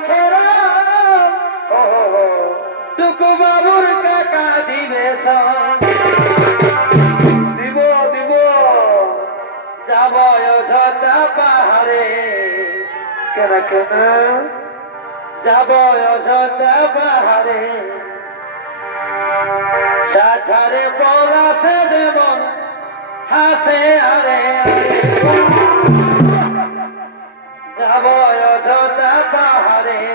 ছেড়া টুকু বাবুর কাকা দিবে দিব দিব যাব অযোধ্যা পাহাড়ে কেন কেন যাব অযোধ্যা পাহাড়ে সাধারে পলাশে যেমন হাসে আরে যাব অযোধ্যা পাহাড়ে